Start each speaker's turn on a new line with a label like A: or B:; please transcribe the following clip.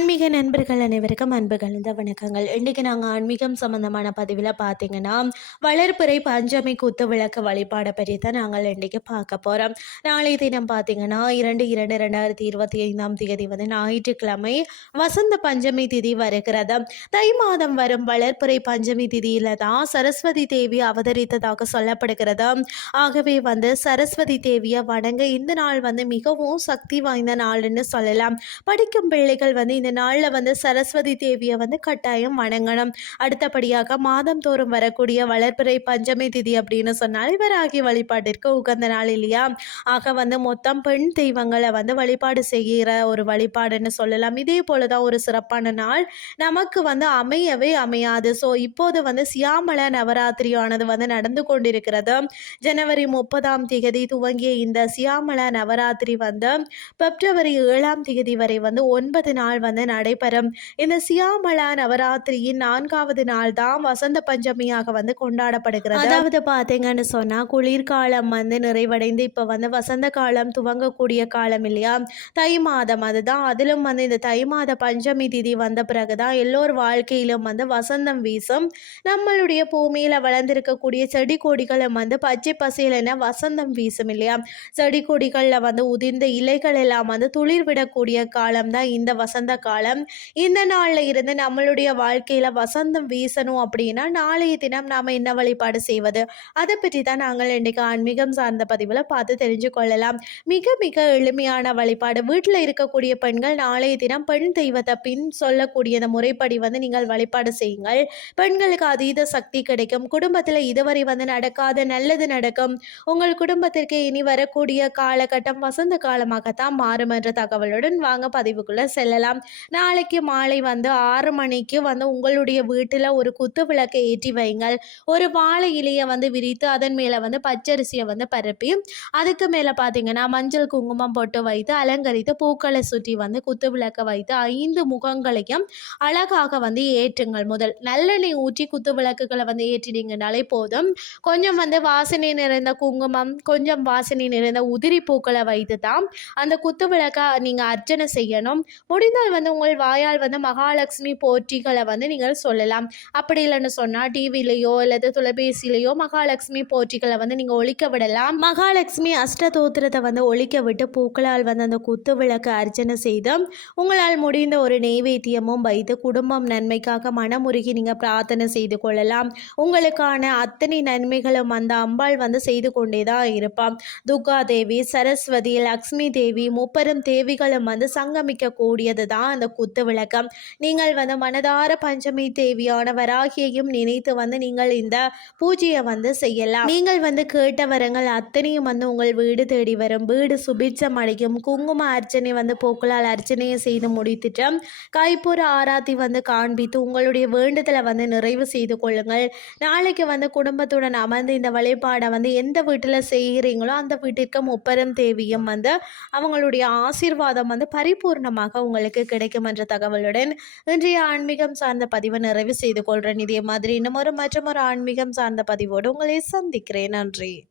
A: நண்பர்கள் அனைவருக்கும் அன்பு கலந்த வணக்கங்கள். இன்றைக்கி நாங்கள் ஆன்மீகம் சம்மந்தமான பதிவில் பார்த்தீங்கன்னா வளர்ப்புறை பஞ்சமி குத்து விளக்கு வழிபாடை பற்றி தான் நாங்கள் இன்றைக்கி பார்க்க போகிறோம் நாளை தினம் பார்த்தீங்கன்னா இரண்டு இரண்டு ரெண்டாயிரத்தி இருபத்தி ஐந்தாம் தேதி வந்து ஞாயிற்றுக்கிழமை வசந்த பஞ்சமி திதி வருகிறது. தை மாதம் வரும் வளர்ப்புறை பஞ்சமி திதியில் தான் சரஸ்வதி தேவி அவதரித்ததாக சொல்லப்படுகிறது. ஆகவே வந்து சரஸ்வதி தேவியை வணங்க இந்த நாள் வந்து மிகவும் சக்தி வாய்ந்த நாள்னு சொல்லலாம். படிக்கும் பிள்ளைகள் வந்து இந்த நாளில் வந்து சரஸ்வதி தேவியை வந்து கட்டாயம் வணங்கணும். அடுத்தபடியாக மாதம் தோறும் வரக்கூடிய வளர்ப்பிறை பஞ்சமி திதி அப்படின்னு சொன்னால் இவராகி வழிபாட்டிற்கு உகந்த நாள் இல்லையா? ஆக வந்து மொத்தம் பெண் தெய்வங்களை வந்து வழிபாடு செய்கிற ஒரு வழிபாடுன்னு சொல்லலாம். இதே போல தான் ஒரு சிறப்பான நாள் நமக்கு வந்து அமையவே அமையாது. ஸோ இப்போது வந்து சியாமல நவராத்திரியானது வந்து நடந்து கொண்டிருக்கிறது. ஜனவரி முப்பதாம் தேதி துவங்கிய இந்த சியாமல நவராத்திரி வந்து பிப்ரவரி ஏழாம் தேதி வரை வந்து ஒன்பது நாள் வந்து நடைபெறும். இந்த சியாமலா நவராத்திரியின் நான்காவது நாள் தான் வசந்த பஞ்சமியாக வந்து கொண்டாடப்படுகிறது. அதாவது பார்த்தீங்கன்னு சொன்னால் குளிர்காலம் வந்து நிறைவடைந்து இப்போ வந்து வசந்த காலம் துவங்கக்கூடிய காலம் இல்லையா? தை மாதம் அதுதான். அதிலும் வந்து இந்த தை மாத பஞ்சமி திதி வந்த பிறகு தான் எல்லோர் வாழ்க்கையிலும் வந்து வசந்தம் வீசும். நம்மளுடைய பூமியில் வளர்ந்திருக்கக்கூடிய செடி கொடிகளும் வந்து பச்சை பசையிலன வசந்தம் வீசும் இல்லையா? செடி கொடிகளில் வந்து உதிர்ந்த இலைகள் எல்லாம் வந்து துளிர் விடக்கூடிய காலம் தான் இந்த வசந்த காலம் காலம். இந்த நாளில் இருந்து நம்மளுடைய வாழ்க்கையில் வசந்தம் வீசணும் அப்படின்னா நாளைய தினம் நாம் என்ன வழிபாடு செய்வது? அதை பற்றி தான் நாங்கள் இன்றைக்கு ஆன்மீகம் சார்ந்த பதிவில் பார்த்து தெரிஞ்சு கொள்ளலாம். மிக மிக எளிமையான வழிபாடு. வீட்டில் இருக்கக்கூடிய பெண்கள் நாளைய தினம் பெண் தெய்வத்தை பின் சொல்லக்கூடிய அந்த முறைப்படி வந்து நீங்கள் வழிபாடு செய்யுங்கள். பெண்களுக்கு அதீத சக்தி கிடைக்கும். குடும்பத்தில் இதுவரை வந்து நடக்காத நல்லது நடக்கும். உங்கள் குடும்பத்திற்கு இனி வரக்கூடிய காலகட்டம் வசந்த காலமாகத்தான் மாறும் என்ற தகவலுடன் வாங்க பதிவுக்குள்ளே செல்லலாம். நாளைக்கு மாலை வந்து ஆறு மணிக்கு வந்து உங்களுடைய வீட்டில் ஒரு குத்து விளக்கை ஏற்றி வைங்கள் ஒரு வாழை இலையை வந்து விரித்து அதன் மேலே வந்து பச்சரிசியை வந்து பரப்பி அதுக்கு மேலே பார்த்தீங்கன்னா மஞ்சள் குங்குமம் போட்டு வைத்து அலங்கரித்து பூக்களை சுற்றி வந்து குத்து விளக்கை வைத்து ஐந்து முகங்களையும் அழகாக வந்து ஏற்றுங்கள். முதல் நல்லெண்ணெய் ஊற்றி குத்து விளக்குகளை வந்து ஏற்றினீங்கனாலே போதும். கொஞ்சம் வந்து வாசனை நிறைந்த குங்குமம் கொஞ்சம் வாசனை நிறைந்த உதிரி பூக்களை வைத்து தான் அந்த குத்து விளக்கை நீங்கள் அர்ச்சனை செய்யணும். முடிந்தால் வந்து உங்கள் வாயால் வந்து மகாலட்சுமி போற்றிகளை வந்து நீங்கள் சொல்லலாம். அப்படி இல்லைன்னு சொன்னால் டிவிலையோ அல்லது தொலைபேசியிலையோ மகாலட்சுமி போற்றிகளை வந்து நீங்கள் ஒழிக்க விடலாம். மகாலட்சுமி அஷ்டதோத்திரத்தை வந்து ஒழிக்க விட்டு பூக்களால் வந்து அந்த குத்து விளக்கு அர்ச்சனை செய்து உங்களால் முடிந்த ஒரு நெய்வேத்தியமும் வைத்து குடும்பம் நன்மைக்காக மனமுருகி நீங்கள் பிரார்த்தனை செய்து கொள்ளலாம். உங்களுக்கான அத்தனை நன்மைகளும் அந்த அம்பாள் வந்து செய்து கொண்டே தான் இருப்பான் துர்கா தேவி சரஸ்வதி லக்ஷ்மி தேவி முப்பெரும் தேவிகளும் வந்து சங்கமிக்க கூடியது தான் அந்த குத்து விளக்கம். நீங்கள் வந்து மனதார பஞ்சமி தேவியான வராகியையும் நினைத்து வந்து நீங்கள் இந்த பூஜையை வந்து செய்யலாம். நீங்கள் வந்து கேட்ட வரங்கள் அத்தனையும் வந்து உங்கள் வீடு தேடி வரும். வீடு சுபிட்சம் அடையும். குங்கும அர்ச்சனை வந்து பூக்களால் அர்ச்சனையை செய்து முடித்துட்டு கைப்பூர ஆராத்தி வந்து காண்பித்து உங்களுடைய வேண்டுதலை வந்து நிறைவு செய்து கொள்ளுங்கள். நாளைக்கு வந்து குடும்பத்துடன் அமர்ந்து இந்த வழிபாடை வந்து எந்த வீட்டில் செய்கிறீங்களோ அந்த வீட்டிற்கு முப்பெரும் தேவியும் வந்து அவங்களுடைய ஆசீர்வாதம் வந்து பரிபூர்ணமாக உங்களுக்கு கிடைக்கும் என்ற தகவலுடன் இன்றைய ஆன்மீகம் சார்ந்த பதிவை நிறைவு செய்து கொள்கிறேன் இதே மாதிரி இன்னும் ஒரு மற்றும் ஒரு ஆன்மீகம் சார்ந்த பதிவோடு உங்களை சந்திக்கிறேன். நன்றி.